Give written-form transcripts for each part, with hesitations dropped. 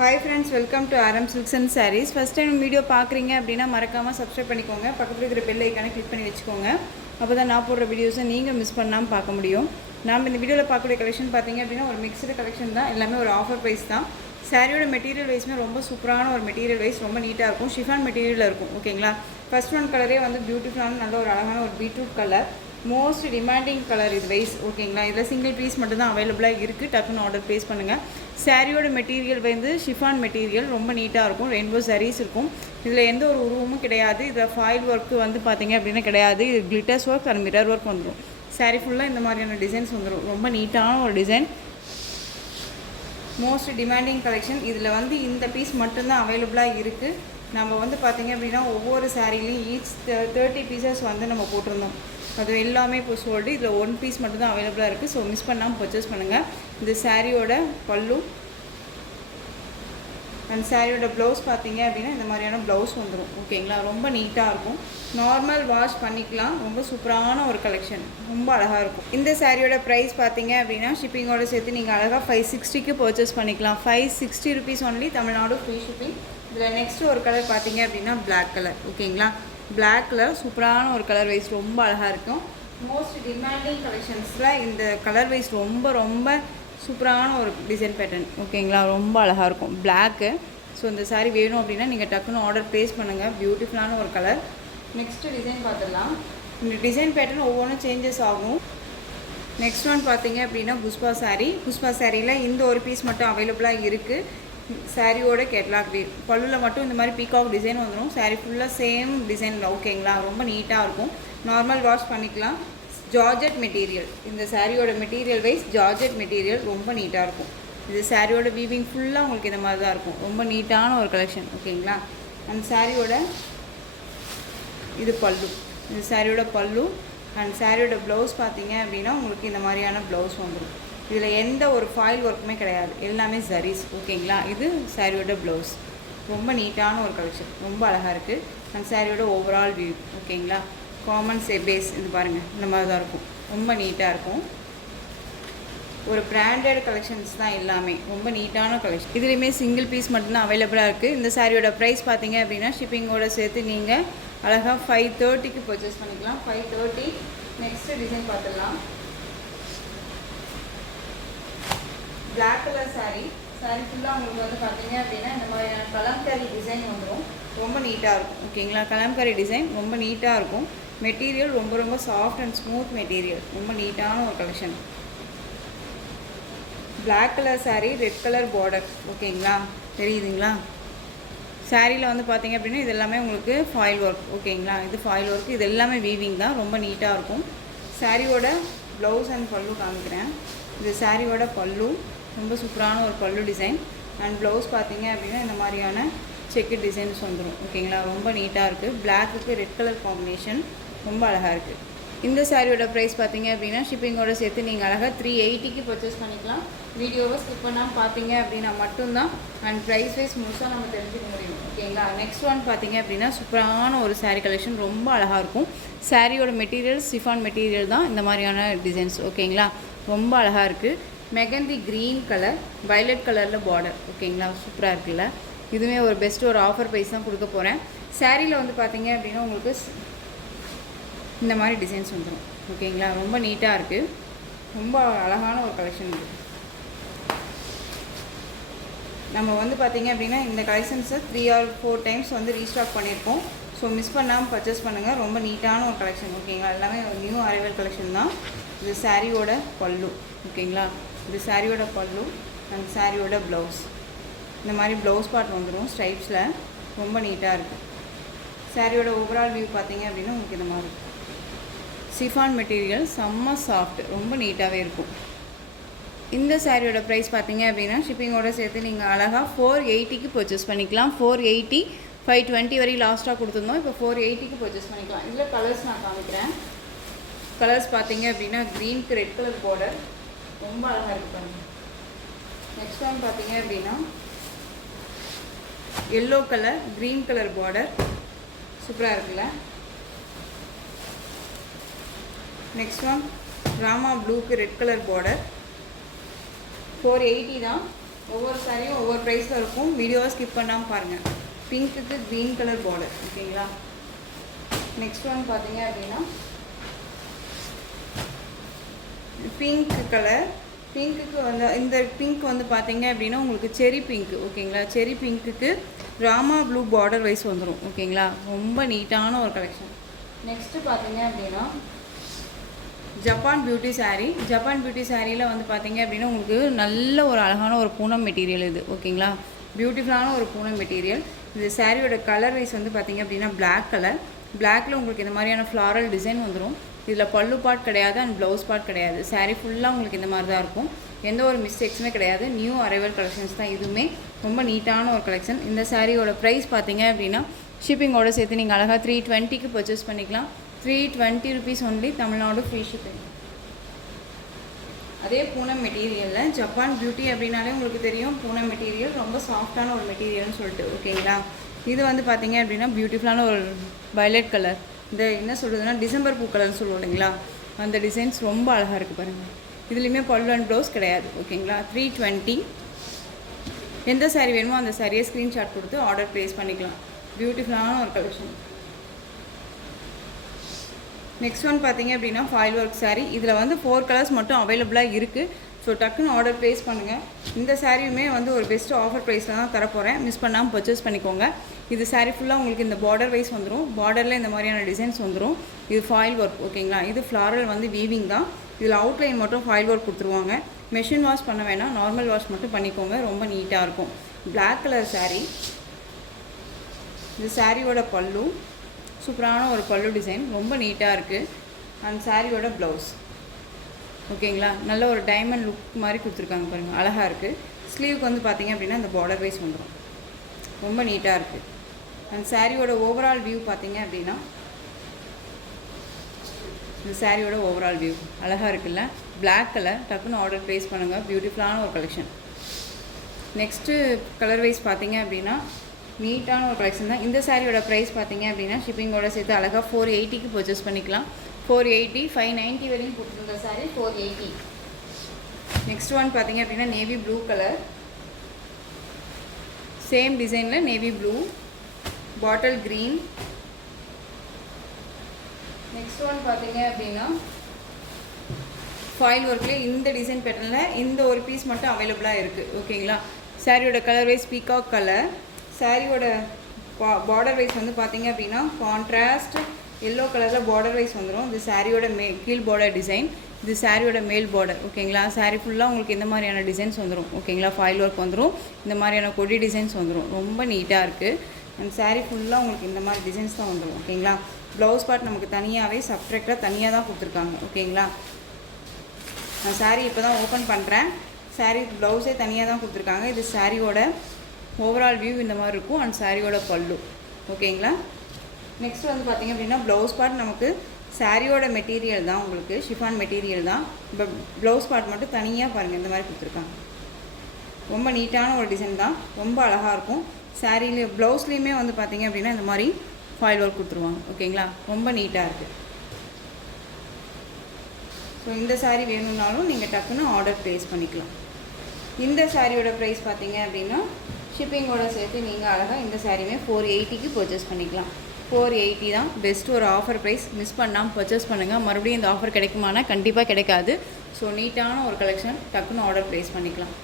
Hi friends, welcome to RM Silks and Sarees. First time video பார்க்குறீங்க அப்படின்னா மறக்காமல் subscribe பண்ணிக்கோங்க. பக்கத்தில் இருக்கிற பெல் ஐக்கானை கிளிக் பண்ணி வச்சுக்கோங்க. அப்போ தான் நான் போடுற வீடியோஸை நீங்கள் மிஸ் பண்ணாமல் பார்க்க முடியும். நாம் இந்த வீடியோவில் பார்க்கக்கூடிய கலெக்ஷன் பார்த்தீங்க அப்படின்னா ஒரு மிக்சடு கலெக்ஷன் தான். எல்லாமே ஒரு ஆஃபர் ப்ரைஸ் தான். சாரியோட மெட்டீரியல் வைஸ்மே ரொம்ப சூப்பரான ஒரு மெட்டீரியல் வைஸ், ரொம்ப நீட்டாக இருக்கும். ஷிஃபான் மெட்டீரியலில் இருக்கும். ஓகேங்களா? ஃபர்ஸ்ட் ஒன் கலரே வந்து பியூட்டிஃபுல்லான நல்ல ஒரு அழகான ஒரு beetroot colour. Most demanding colour இது வைஸ். ஓகேங்களா? இதில் சிங்கிள் பீஸ் மட்டும் தான் அவைலபிளாக இருக்குது. டக்குன்னு ஆர்டர் ப்ளேஸ் பண்ணுங்கள். சாரியோட மெட்டீரியல் வந்து ஷிஃபான் மெட்டீரியல், ரொம்ப நீட்டாக இருக்கும். ரெயின்போ சாரீஸ் இருக்கும். இதில் எந்த ஒரு உருவமும் கிடையாது. இதில் ஃபாயில் ஒர்க்கு வந்து பார்த்தீங்க அப்படின்னா கிடையாது. இது glitters work and mirror work வந்துடும். சாரீ ஃபுல்லாக இந்த மாதிரியான டிசைன்ஸ் வந்துடும். ரொம்ப நீட்டான ஒரு டிசைன், மோஸ்ட் டிமாண்டிங் கலெக்ஷன். இதில் வந்து இந்த பீஸ் மட்டும்தான் அவைலபிளாக இருக்குது. நம்ம வந்து பார்த்திங்க அப்படின்னா ஒவ்வொரு சாரீலையும் ஈச் 30 பீசஸ் வந்து நம்ம போட்டிருந்தோம். அது எல்லாமே இப்போ சோல்டு. இதில் 1 பீஸ் மட்டும்தான் அவைலபிளாக இருக்குது. ஸோ மிஸ் பண்ணாமல் பர்ச்சேஸ் பண்ணுங்கள். இந்த சாரியோட பல்லு அண்ட் சாரியோட ப்ளவுஸ் பார்த்தீங்க அப்படின்னா இந்த மாதிரியான ப்ளவுஸ் வந்துடும். ஓகேங்களா? ரொம்ப நீட்டாக இருக்கும். நார்மல் வாஷ் பண்ணிக்கலாம். ரொம்ப சூப்பரான ஒரு கலெக்ஷன், ரொம்ப அழகாக இருக்கும். இந்த சாரியோட ப்ரைஸ் பார்த்தீங்க அப்படின்னா ஷிப்பிங்கோட சேர்த்து நீங்கள் அழகாக 560க்கு பர்ச்சேஸ் பண்ணிக்கலாம். 560 rupees only, Tamil Nadu free shipping. இதில் நெக்ஸ்ட்டு ஒரு கலர் பார்த்தீங்க அப்படின்னா பிளாக் கலர். ஓகேங்களா? பிளாக் கலர் சூப்பரான ஒரு கலர் வைஸ், ரொம்ப அழகாக இருக்கும். மோஸ்ட் டிமாண்டிங் கலெக்ஷன்ஸில் இந்த கலர் வைஸ் ரொம்ப ரொம்ப சூப்பரான ஒரு டிசைன் பேட்டர்ன். ஓகேங்களா? ரொம்ப அழகாக இருக்கும் பிளாக்கு. ஸோ இந்த சாரீ வேணும் அப்படின்னா நீங்கள் டக்குன்னு ஆர்டர் ப்ளேஸ் பண்ணுங்கள். பியூட்டிஃபுல்லான ஒரு கலர். நெக்ஸ்ட்டு டிசைன் பார்த்துடலாம். இந்த டிசைன் பேட்டர்ன் ஒவ்வொன்றும் சேஞ்சஸ் ஆகும். நெக்ஸ்ட் ஒன் பார்த்தீங்க அப்படின்னா புஷ்பா சாரீ. புஷ்பா சாரியில் இந்த ஒரு பீஸ் மட்டும் அவைலபிளாக இருக்குது. சாரியோட கேட்லாக் வேர். பல்லுவில் மட்டும் இந்த மாதிரி பீகாக் டிசைன் வந்துடும். சாரீ ஃபுல்லாக சேம் டிசைனில். ஓகேங்களா? ரொம்ப நீட்டாக இருக்கும். நார்மல் வாஷ் பண்ணிக்கலாம். Georgette material. இந்த சாரியோட மெட்டீரியல் வைஸ் ஜார்ஜெட் மெட்டீரியல், ரொம்ப நீட்டாக இருக்கும். இது சாரியோட வீவிங் ஃபுல்லாக உங்களுக்கு இந்த மாதிரி தான் இருக்கும். ரொம்ப நீட்டான ஒரு கலெக்ஷன். ஓகேங்களா? அந்த சாரியோட இது பல்லு. இந்த சாரியோட பல்லு அண்ட் சாரியோட ப்ளவுஸ் பார்த்தீங்க அப்படின்னா உங்களுக்கு இந்த மாதிரியான ப்ளவுஸ் வந்துடும். இதில் எந்த ஒரு ஃபாயில் ஒர்க்குமே கிடையாது, எல்லாமே ஜரீஸ். ஓகேங்களா? இது சாரியோட ப்ளவுஸ். ரொம்ப நீட்டான ஒரு கலெக்ஷன், ரொம்ப அழகாக இருக்குது. அந்த சாரியோட ஓவரால் வியூ. ஓகேங்களா? காமன் பேஸ் இது பாருங்கள், இந்த மாதிரி தான் இருக்கும். ரொம்ப நீட்டாக இருக்கும். ஒரு பிராண்டட் கலெக்ஷன்ஸ் தான் எல்லாமே. ரொம்ப நீட்டான கலெக்ஷன். இதுலேயுமே சிங்கிள் பீஸ் மட்டும்தான் அவைலபிளாக இருக்குது. இந்த சாரியோட ப்ரைஸ் பார்த்தீங்க அப்படின்னா ஷிப்பிங்கோட சேர்த்து நீங்கள் அழகாக 530க்கு பர்ச்சேஸ் பண்ணிக்கலாம். 530. நெக்ஸ்ட்டு டிசைன் பார்த்துடலாம். Black colour sari. சாரீ ஃபுல்லாக உங்களுக்கு வந்து பார்த்தீங்க அப்படின்னா இந்த மாதிரியான கலம்காரி டிசைன் வந்துடும். ரொம்ப நீட்டாக இருக்கும். ஓகேங்களா? கலம்காரி டிசைன் ரொம்ப நீட்டாக இருக்கும். மெட்டீரியல் ரொம்ப ரொம்ப சாஃப்ட் அண்ட் ஸ்மூத் மெட்டீரியல். ரொம்ப நீட்டான ஒரு collection. Black colour sari, red colour border. ஓகேங்களா? தெரியுதுங்களா? சாரியில் வந்து பார்த்தீங்க அப்படின்னா இது எல்லாமே உங்களுக்கு ஃபாயில் ஒர்க். ஓகேங்களா? இது ஃபாயில் ஒர்க். இது எல்லாமே வீவிங் தான். ரொம்ப நீட்டாக இருக்கும். சாரியோட ப்ளவுஸ் அண்ட் பல்லு காமிக்கிறேன். இது சாரியோட பல்லு, ரொம்ப சூப்பரான ஒரு பல்லு டிசைன். அண்ட் ப்ளவுஸ் பார்த்தீங்க அப்படின்னா இந்த மாதிரியான செக்கு டிசைன்ஸ் வந்துடும். ஓகேங்களா? ரொம்ப நீட்டாக இருக்குது. பிளாக்குக்கு ரெட் கலர் காம்பினேஷன், ரொம்ப அழகாக இருக்குது. இந்த சாரியோட ப்ரைஸ் பார்த்தீங்க அப்படின்னா ஷிப்பிங்கோட சேர்த்து நீங்கள் அழகாக 380க்கு பர்ச்சேஸ் பண்ணிக்கலாம். வீடியோவை ஸ்கிப் பண்ணாமல் பார்த்தீங்க அப்படின்னா மட்டும்தான் அண்ட் ப்ரைஸ் வைஸ் முழுசாக நம்ம தெரிஞ்சுக்க முடியும். ஓகேங்களா? நெக்ஸ்ட் ஒன் பார்த்தீங்க அப்படின்னா சூப்பரான ஒரு சாரீ கலெக்ஷன், ரொம்ப அழகாக இருக்கும். சாரியோட மெட்டீரியல் ஷிஃபான் மெட்டீரியல் தான். இந்த மாதிரியான டிசைன்ஸ். ஓகேங்களா? ரொம்ப அழகாக இருக்குது. மெகந்தி க்ரீன் கலர், வயலட் கலரில் பார்டர். ஓகேங்களா? சூப்பராக இருக்குல்ல? இதுவுமே ஒரு பெஸ்ட் ஒரு ஆஃபர் ப்ரைஸ் தான் கொடுக்க போகிறேன். சாரியில் வந்து பார்த்தீங்க அப்படின்னா உங்களுக்கு இந்த மாதிரி டிசைன்ஸ் வந்துடும். ஓகேங்களா? ரொம்ப நீட்டாக இருக்குது. ரொம்ப அழகான ஒரு கலெக்ஷன் இருக்குது. நம்ம வந்து பார்த்திங்க அப்படின்னா இந்த கலெக்ஷன்ஸை 3 or 4 டைம்ஸ் வந்து ரீஸ்டாக் பண்ணியிருக்கோம். ஸோ மிஸ் பண்ணாமல் பர்ச்சேஸ் பண்ணுங்கள். ரொம்ப நீட்டான ஒரு கலெக்ஷன். ஓகேங்களா? எல்லாமே நியூ அரைவல் கலெக்ஷன் தான். இது சாரியோட பல்லு. ஓகேங்களா? இது சாரியோட பல்லு அண்ட் சாரியோட ப்ளவுஸ். இந்த மாதிரி ப்ளவுஸ் பார்ட் வந்துடும் ஸ்ட்ரைப்ஸில். ரொம்ப நீட்டாக இருக்குது. சாரியோட ஓவரால் வியூ பார்த்தீங்க அப்படின்னா உங்களுக்கு இந்த மாதிரி ஷிஃபான் மெட்டீரியல், செம்ம சாஃப்ட், ரொம்ப நீட்டாகவே இருக்கும். இந்த சாரியோட ப்ரைஸ் பார்த்தீங்க அப்படின்னா ஷிப்பிங்கோட சேர்த்து நீங்கள் அழகாக 480க்கு பர்ச்சேஸ் பண்ணிக்கலாம். 480, 520 வரை லாஸ்ட்டாக கொடுத்துருந்தோம். இப்போ 480க்கு பர்ச்சேஸ் பண்ணிக்கலாம். இதில் கலர்ஸ் நான் காமிக்கிறேன். கலர்ஸ் பார்த்தீங்க அப்படின்னா க்ரீனுக்கு ரெட் கலர் பார்டர், ரொம்ப அழகாக இருக்குது பாருங்கள். நெக்ஸ்ட் ஒன் பார்த்தீங்க அப்படின்னா yellow colour, green colour border, சூப்பராக இருக்குல்ல? நெக்ஸ்ட் ஒன் ராமா ப்ளூக்கு ரெட் கலர் பார்டர். 480 தான். ஒவ்வொரு சாரியும் ஒவ்வொரு ப்ரைஸில் இருக்கும். வீடியோவை ஸ்கிப் பண்ணாமல் பாருங்கள். பிங்க்குக்கு க்ரீன் கலர் பார்டர். ஓகேங்களா. நெக்ஸ்ட் ஒன் பார்த்தீங்க அப்படின்னா பிங்க் கலர். பிங்க்குக்கு வந்து இந்த பிங்க் வந்து பார்த்தீங்க அப்படின்னா உங்களுக்கு செரி பிங்க். ஓகேங்களா. செரி பிங்க்குக்கு ராமா ப்ளூ பார்டர் வைஸ் வந்துடும். ஓகேங்களா. ரொம்ப நீட்டான ஒரு கலெக்ஷன். நெக்ஸ்ட்டு பார்த்தீங்க அப்படின்னா Japan beauty sari. Japan beauty சாரியில் வந்து பார்த்தீங்க அப்படின்னா உங்களுக்கு நல்ல ஒரு அழகான ஒரு பூனம் மெட்டீரியல் இது. ஓகேங்களா. பியூட்டிஃபுல்லான ஒரு பூனம் மெட்டீரியல். இந்த சாரியோட கலர் வைஸ் வந்து பார்த்தீங்க அப்படின்னா பிளாக் கலர். பிளாக்கில் உங்களுக்கு இந்த மாதிரியான ஃப்ளாரல் டிசைன் வந்துடும். இதில் பல்லு பார்ட் கிடையாது அண்ட் ப்ளவுஸ் பார்ட் கிடையாது. சாரீ ஃபுல்லாக உங்களுக்கு இந்த மாதிரி தான் இருக்கும். எந்த ஒரு மிஸ்டேக்ஸுமே கிடையாது. நியூ அரைவல் கலெக்ஷன்ஸ் தான் இதுவுமே. ரொம்ப நீட்டான ஒரு கலெக்ஷன். இந்த சாரியோட ப்ரைஸ் பார்த்தீங்க அப்படின்னா ஷிப்பிங்கோடு சேர்த்து நீங்கள் அழகாக 320க்கு பர்ச்சேஸ் பண்ணிக்கலாம். 320 rupees only. Tamil Nadu free shipping. அதே பூனம் மெட்டீரியலில் ஜப்பான் பியூட்டி அப்படின்னாலே உங்களுக்கு தெரியும். பூனம் மெட்டீரியல் ரொம்ப சாஃப்டான ஒரு மெட்டீரியல்னு சொல்லிட்டு. ஓகேங்களா. இது வந்து பார்த்தீங்க அப்படின்னா பியூட்டிஃபுல்லான ஒரு வயலட் கலர். இந்த என்ன சொல்கிறதுனா டிசம்பர் பூ கலர்னு சொல்லுவோம் இல்லைங்களா. அந்த டிசைன்ஸ் ரொம்ப அழகாக இருக்குது பாருங்கள். இதுலேயுமே பல்லு அண்ட் ப்ளவுஸ் கிடையாது. ஓகேங்களா. 320. எந்த சாரீ வேணுமோ அந்த சாரியை ஸ்க்ரீன்ஷாட் கொடுத்து ஆர்டர் ப்ளேஸ் பண்ணிக்கலாம். பியூட்டிஃபுல்லான ஒரு கலெக்ஷன். நெக்ஸ்ட் ஒன் பார்த்தீங்க அப்படின்னா ஃபாயில் ஒர்க் சாரீ. இதில் வந்து 4 கலர்ஸ் மட்டும் அவைலபிளாக இருக்குது. ஸோ டக்குன்னு ஆர்டர் ப்ளேஸ் பண்ணுங்கள். இந்த சாரியுமே வந்து ஒரு பெஸ்ட்டு ஆஃபர் ப்ரைஸில் தான் தரப்போகிறேன். மிஸ் பண்ணாமல் பர்ச்சேஸ் பண்ணிக்கோங்க. இது சாரீ ஃபுல்லாக உங்களுக்கு இந்த பார்டர் வைஸ் வந்துடும். பார்டரில் இந்த மாதிரியான டிசைன்ஸ் வந்துடும். இது ஃபாயில் ஒர்க். ஓகேங்களா. இது ஃப்ளாரல் வந்து வீவிங் தான். இதில் அவுட்லைன் மட்டும் ஃபாயில் ஒர்க் கொடுத்துருவாங்க. மெஷின் வாஷ் பண்ண வேணாம், நார்மல் வாஷ் மட்டும் பண்ணிக்கோங்க. ரொம்ப நீட்டாக இருக்கும். Black colour sari. இந்த சாரியோட பல்லு சூப்பரான ஒரு பல்லு டிசைன். ரொம்ப நீட்டாக இருக்குது. அண்ட் சாரியோட ப்ளவுஸ். ஓகேங்களா. நல்ல ஒரு டைமண்ட் லுக் மாதிரி கொடுத்துருக்காங்க பாருங்கள். அழகாக இருக்குது. ஸ்லீவுக்கு வந்து பார்த்தீங்க அப்படின்னா இந்த பார்டர் வைஸ் வந்துடும். ரொம்ப நீட்டாக இருக்குது. அண்ட் சாரியோட ஓவரால் வியூ பார்த்தீங்க அப்படின்னா இந்த சாரியோட ஓவரால் வியூ அழகாக இருக்குல்ல. Black colour. டக்குன்னு ஆர்டர் ப்ளேஸ் பண்ணுங்கள். பியூட்டிஃபுல்லான ஒரு கலெக்ஷன். நெக்ஸ்ட்டு கலர் வைஸ் பார்த்தீங்க அப்படின்னா நீட்டான ஒரு கலெக்ஷன் தான். இந்த சாரியோட ப்ரைஸ் பார்த்தீங்க அப்படின்னா ஷிப்பிங்கோட சேர்த்து அழகாக 480க்கு பர்ச்சேஸ் பண்ணிக்கலாம். 480. 590 வரையும் போட்டுருந்த சாரி 480. நெக்ஸ்ட் ஒன் பார்த்தீங்க அப்படின்னா நேவி ப்ளூ கலர். சேம் டிசைனில் navy blue, bottle green. Next one பார்த்தீங்க அப்படின்னா ஃபாயில் ஒர்க்லேயே இந்த டிசைன் பேட்டர்னில் இந்த ஒரு பீஸ் மட்டும் அவைலபிளாக இருக்குது. ஓகேங்களா. சாரியோட கலர் வைஸ் பீகாக் கலர். சாரியோட பார்டர் வைஸ் வந்து பார்த்தீங்க அப்படின்னா கான்ட்ராஸ்ட் எல்லோ கலரில் பார்டர் வைஸ் வந்துடும். இது சாரியோட கீழ் பார்டர் டிசைன். இது சாரியோட மேல் பார்டர். ஓகேங்களா. சாரி ஃபுல்லாக உங்களுக்கு இந்த மாதிரியான டிசைன்ஸ் வந்துடும். ஓகேங்களா. ஃபாயில் ஒர்க் வந்துடும். இந்த மாதிரியான கொடி டிசைன்ஸ் வந்துடும். ரொம்ப நீட்டாக இருக்குது. அண்ட் சாரி ஃபுல்லாக உங்களுக்கு இந்த மாதிரி டிசைன்ஸ் தான் வந்துடும். ஓகேங்களா. ப்ளவுஸ் பார்ட் நமக்கு தனியாகவே சப்ட்ராக்டாக தனியாக தான் கொடுத்துருக்காங்க. ஓகேங்களா. நான் சாரி இப்போ தான் ஓப்பன் பண்ணுறேன். சாரி ப்ளவுஸே தனியாக தான் கொடுத்துருக்காங்க. இது சாரியோட ஓவரால் வியூ இந்த மாதிரி இருக்கும். அண்ட் சாரியோட பல்லு. ஓகேங்களா. நெக்ஸ்ட் வந்து பார்த்திங்க அப்படின்னா ப்ளவுஸ் பார்ட் நமக்கு சாரியோட மெட்டீரியல் தான். உங்களுக்கு ஷிஃபான் மெட்டீரியல் தான். இப்போ ப்ளவுஸ் பார்ட் மட்டும் தனியாக பாருங்கள் இந்த மாதிரி கொடுத்துருக்காங்க. ரொம்ப நீட்டான ஒரு டிசைன் தான். ரொம்ப அழகாக இருக்கும். சாரியிலே ப்ளவுஸ்லேயுமே வந்து பார்த்திங்க அப்படின்னா இந்த மாதிரி ஃபாயில் ஒர்க் கொடுத்துருவாங்க. ஓகேங்களா. ரொம்ப நீட்டாக இருக்குது. ஸோ இந்த சாரீ வேணும்னாலும் நீங்கள் டக்குன்னு ஆர்டர் ப்ளேஸ் பண்ணிக்கலாம். இந்த சாரியோட ப்ரைஸ் பார்த்தீங்க அப்படின்னா ஷிப்பிங்கோட சேர்த்து நீங்கள் அழகாக இந்த சாரியுமே 480க்கு பர்ச்சேஸ் பண்ணிக்கலாம். 480 தான் பெஸ்ட் ஒரு ஆஃபர் ப்ரைஸ். மிஸ் பண்ணாமல் பர்ச்சேஸ் பண்ணுங்கள். மறுபடியும் இந்த ஆஃபர் கிடைக்குமானா கண்டிப்பாக கிடைக்காது. ஸோ நீட்டான ஒரு கலெக்ஷன். டக்குன்னு ஆர்டர் ப்ளேஸ் பண்ணிக்கலாம்.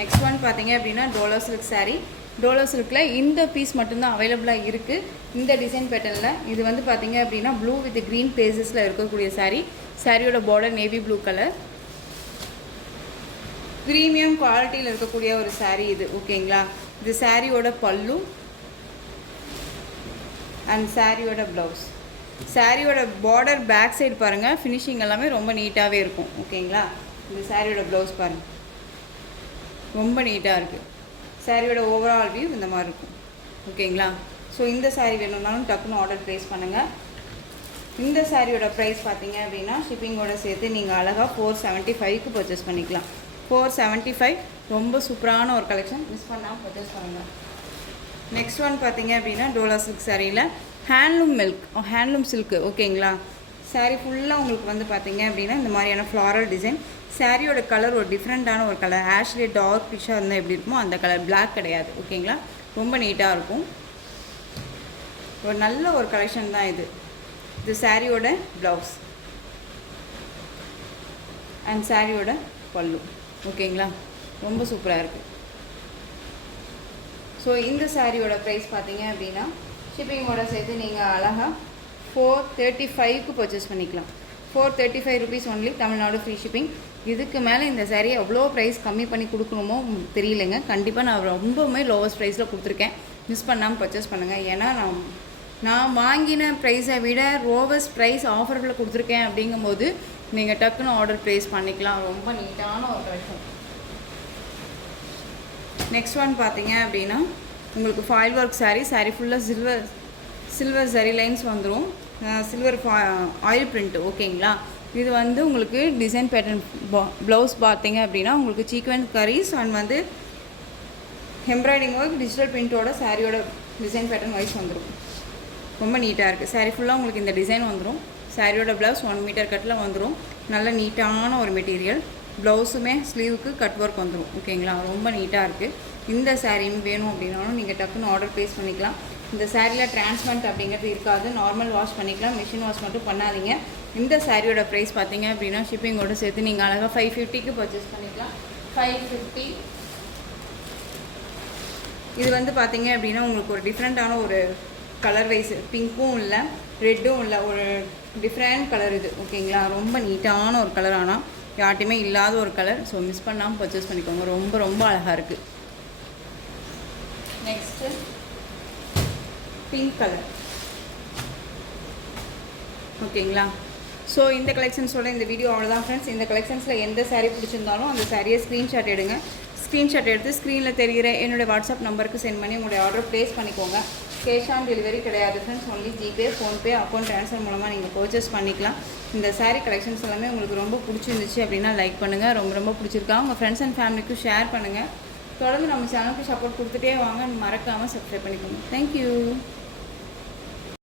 நெக்ஸ்ட் ஒன் பார்த்தீங்க அப்படின்னா டோலோ சில்க் சாரீ. டோலோ சில்கில் இந்த பீஸ் மட்டும்தான் அவைலபிளாக இருக்குது. இந்த டிசைன் பேட்டர்னில் இது வந்து பார்த்தீங்க அப்படின்னா ப்ளூ வித் க்ரீன் பேசஸில் இருக்கக்கூடிய சாரீ. சாரியோட border navy blue colour. Premium குவாலிட்டியில் இருக்கக்கூடிய ஒரு சாரீ இது. ஓகேங்களா. இது சாரியோட பல்லு அண்ட் சாரியோட ப்ளவுஸ். சாரியோட பார்டர் பேக் சைடு பாருங்கள். ஃபினிஷிங் எல்லாமே ரொம்ப நீட்டாகவே இருக்கும். ஓகேங்களா. இந்த சாரியோட ப்ளவுஸ் பாருங்கள். ரொம்ப நீட்டாக இருக்குது. சாரியோட ஓவரால் வியூ இந்த மாதிரி இருக்கும். ஓகேங்களா. ஸோ இந்த சாரீ வேணும்னாலும் டக்குன்னு ஆர்டர் ப்ளேஸ் பண்ணுங்கள். இந்த சாரியோட ப்ரைஸ் பார்த்தீங்க அப்படின்னா ஷிப்பிங்கோட சேர்த்து நீங்கள் அழகாக 475க்கு பர்ச்சேஸ் பண்ணிக்கலாம். 475. ரொம்ப சூப்பரான ஒரு கலெக்ஷன். மிஸ் பண்ணாமல் பர்ச்சேஸ் பண்ணுங்கள். நெக்ஸ்ட் ஒன் பார்த்தீங்க அப்படின்னா டோலா சில்க் சாரியில் ஹேண்ட்லூம் சில்க்கு. ஓகேங்களா. சாரீ ஃபுல்லாக உங்களுக்கு வந்து பார்த்தீங்க அப்படின்னா இந்த மாதிரியான ஃப்ளாரல் டிசைன். சாரியோட கலர் ஒரு டிஃப்ரெண்ட்டான ஒரு கலர், ஆஷ்லேயே டார்க் ஃபிஷ்ஷாக இருந்தால் எப்படி இருக்குமோ அந்த கலர், பிளாக் கிடையாது. ஓகேங்களா, ரொம்ப நீட்டாக இருக்கும். ஒரு நல்ல ஒரு கலெக்ஷன் தான் இது. இது சாரியோட ப்ளவுஸ் அண்ட் சாரியோட பல்லு. ஓகேங்களா, ரொம்ப சூப்பராக இருக்குது. ஸோ இந்த சாரியோட ப்ரைஸ் பார்த்தீங்க அப்படின்னா ஷிப்பிங்கோட சேர்த்து நீங்கள் அழகாக 435க்கு பர்ச்சேஸ் பண்ணிக்கலாம். 435 rupees only, Tamil Nadu free shipping. இதுக்கு மேலே இந்த சாரீ எவ்வளோ ப்ரைஸ் கம்மி பண்ணி கொடுக்கணுமோ தெரியலைங்க. கண்டிப்பாக நான் ரொம்பவுமே லோவஸ்ட் ப்ரைஸில் கொடுத்துருக்கேன். மிஸ் பண்ணாமல் பர்ச்சேஸ் பண்ணுங்கள். ஏன்னா நான் வாங்கின ப்ரைஸை விட லோவஸ்ட் ப்ரைஸ் ஆஃபரில் கொடுத்துருக்கேன். அப்படிங்கும்போது நீங்கள் டக்குன்னு ஆர்டர் ப்ளேஸ் பண்ணிக்கலாம். ரொம்ப நீட்டான ஒரு கலெக்ஷன். நெக்ஸ்ட் ஒன் பார்த்தீங்க அப்படின்னா உங்களுக்கு ஃபாயில் ஒர்க் சாரீ ஃபுல்லாக சில்வர் சரி லைன்ஸ் வந்துடும். Silver oil print. ஓகேங்களா, இது வந்து உங்களுக்கு டிசைன் பேட்டர்ன் ப்ளவுஸ் பார்த்தீங்க அப்படின்னா உங்களுக்கு சீக்வென்ஸ் கரீஸ் அண்ட் எம்ப்ராய்டிங் ஒர்க் டிஜிட்டல் பிரிண்ட்டோட சாரியோட டிசைன் பேட்டர்ன் வைஸ் வந்துடும். ரொம்ப நீட்டாக இருக்குது. சாரீ ஃபுல்லாக உங்களுக்கு இந்த டிசைன் வந்துடும். சாரியோட ப்ளவுஸ் 1 மீட்டர் கட்டில் வந்துடும். நல்ல நீட்டான ஒரு மெட்டீரியல். ப்ளவுஸுமே ஸ்லீவுக்கு கட் ஒர்க் வந்துடும். ஓகேங்களா, ரொம்ப நீட்டாக இருக்குது. இந்த சாரீன்னு வேணும் அப்படின்னாலும் நீங்கள் டக்குன்னு ஆர்டர் ப்ளேஸ் பண்ணிக்கலாம். இந்த சாரியில் டிரான்ஸ்பரண்ட் அப்படிங்கிறது இருக்காது. நார்மல் வாஷ் பண்ணிக்கலாம், மிஷின் வாஷ் மட்டும் பண்ணாதீங்க. இந்த சாரியோட ப்ரைஸ் பார்த்தீங்க அப்படின்னா ஷிப்பிங்கோடு சேர்த்து நீங்கள் அழகாக 550க்கு பர்ச்சேஸ் பண்ணிக்கலாம். 550. இது வந்து பார்த்தீங்க அப்படின்னா உங்களுக்கு ஒரு டிஃப்ரெண்ட்டான ஒரு கலர் வைஸ், பிங்க்கும் இல்லை ரெட்டும் இல்லை, ஒரு டிஃப்ரெண்ட் கலர் இது. ஓகேங்களா, ரொம்ப நீட்டான ஒரு கலர். ஆனால் யார்ட்டையுமே இல்லாத ஒரு கலர். ஸோ மிஸ் பண்ணாமல் பர்ச்சேஸ் பண்ணிக்கோங்க. ரொம்ப ரொம்ப அழகாக இருக்குது. Next pink colour. ஓகேங்களா, ஸோ இந்த கலெக்ஷன்ஸோட இந்த வீடியோ அவ்வளோதான் ஃப்ரெண்ட்ஸ். இந்த கலெக்ஷன்ஸில் எந்த சாரீ பிடிச்சிருந்தாலும் அந்த சாரியை ஸ்க்ரீன்ஷாட் எடுங்க. ஸ்க்ரீன்ஷாட் எடுத்து ஸ்க்ரீனில் தெரிகிற என்னுடைய வாட்ஸ்அப் நம்பருக்கு சென்ட் பண்ணி உங்களுடைய ஆர்டர் ப்ளேஸ் பண்ணிக்கோங்க. கேஷ் ஆன் டெலிவரி கிடையாது friends. Only GPay, PhonePe, account transfer மூலமாக நீங்கள் பர்ச்சேஸ் பண்ணிக்கலாம். இந்த சாரீ கலெக்ஷன்ஸ் எல்லாமே உங்களுக்கு ரொம்ப பிடிச்சிருந்துச்சு அப்படின்னா லைக் பண்ணுங்கள். ரொம்ப ரொம்ப பிடிச்சிருக்கா உங்கள் ஃப்ரெண்ட்ஸ் அண்ட் ஃபேமிலிக்கும் ஷேர் பண்ணுங்கள். தொடர்ந்து நம்ம சேனலுக்கு சப்போர்ட் கொடுத்துட்டே வாங்க. மறக்காமல் சப்ஸ்கிரைப் பண்ணிக்கோங்க. தேங்க்யூ.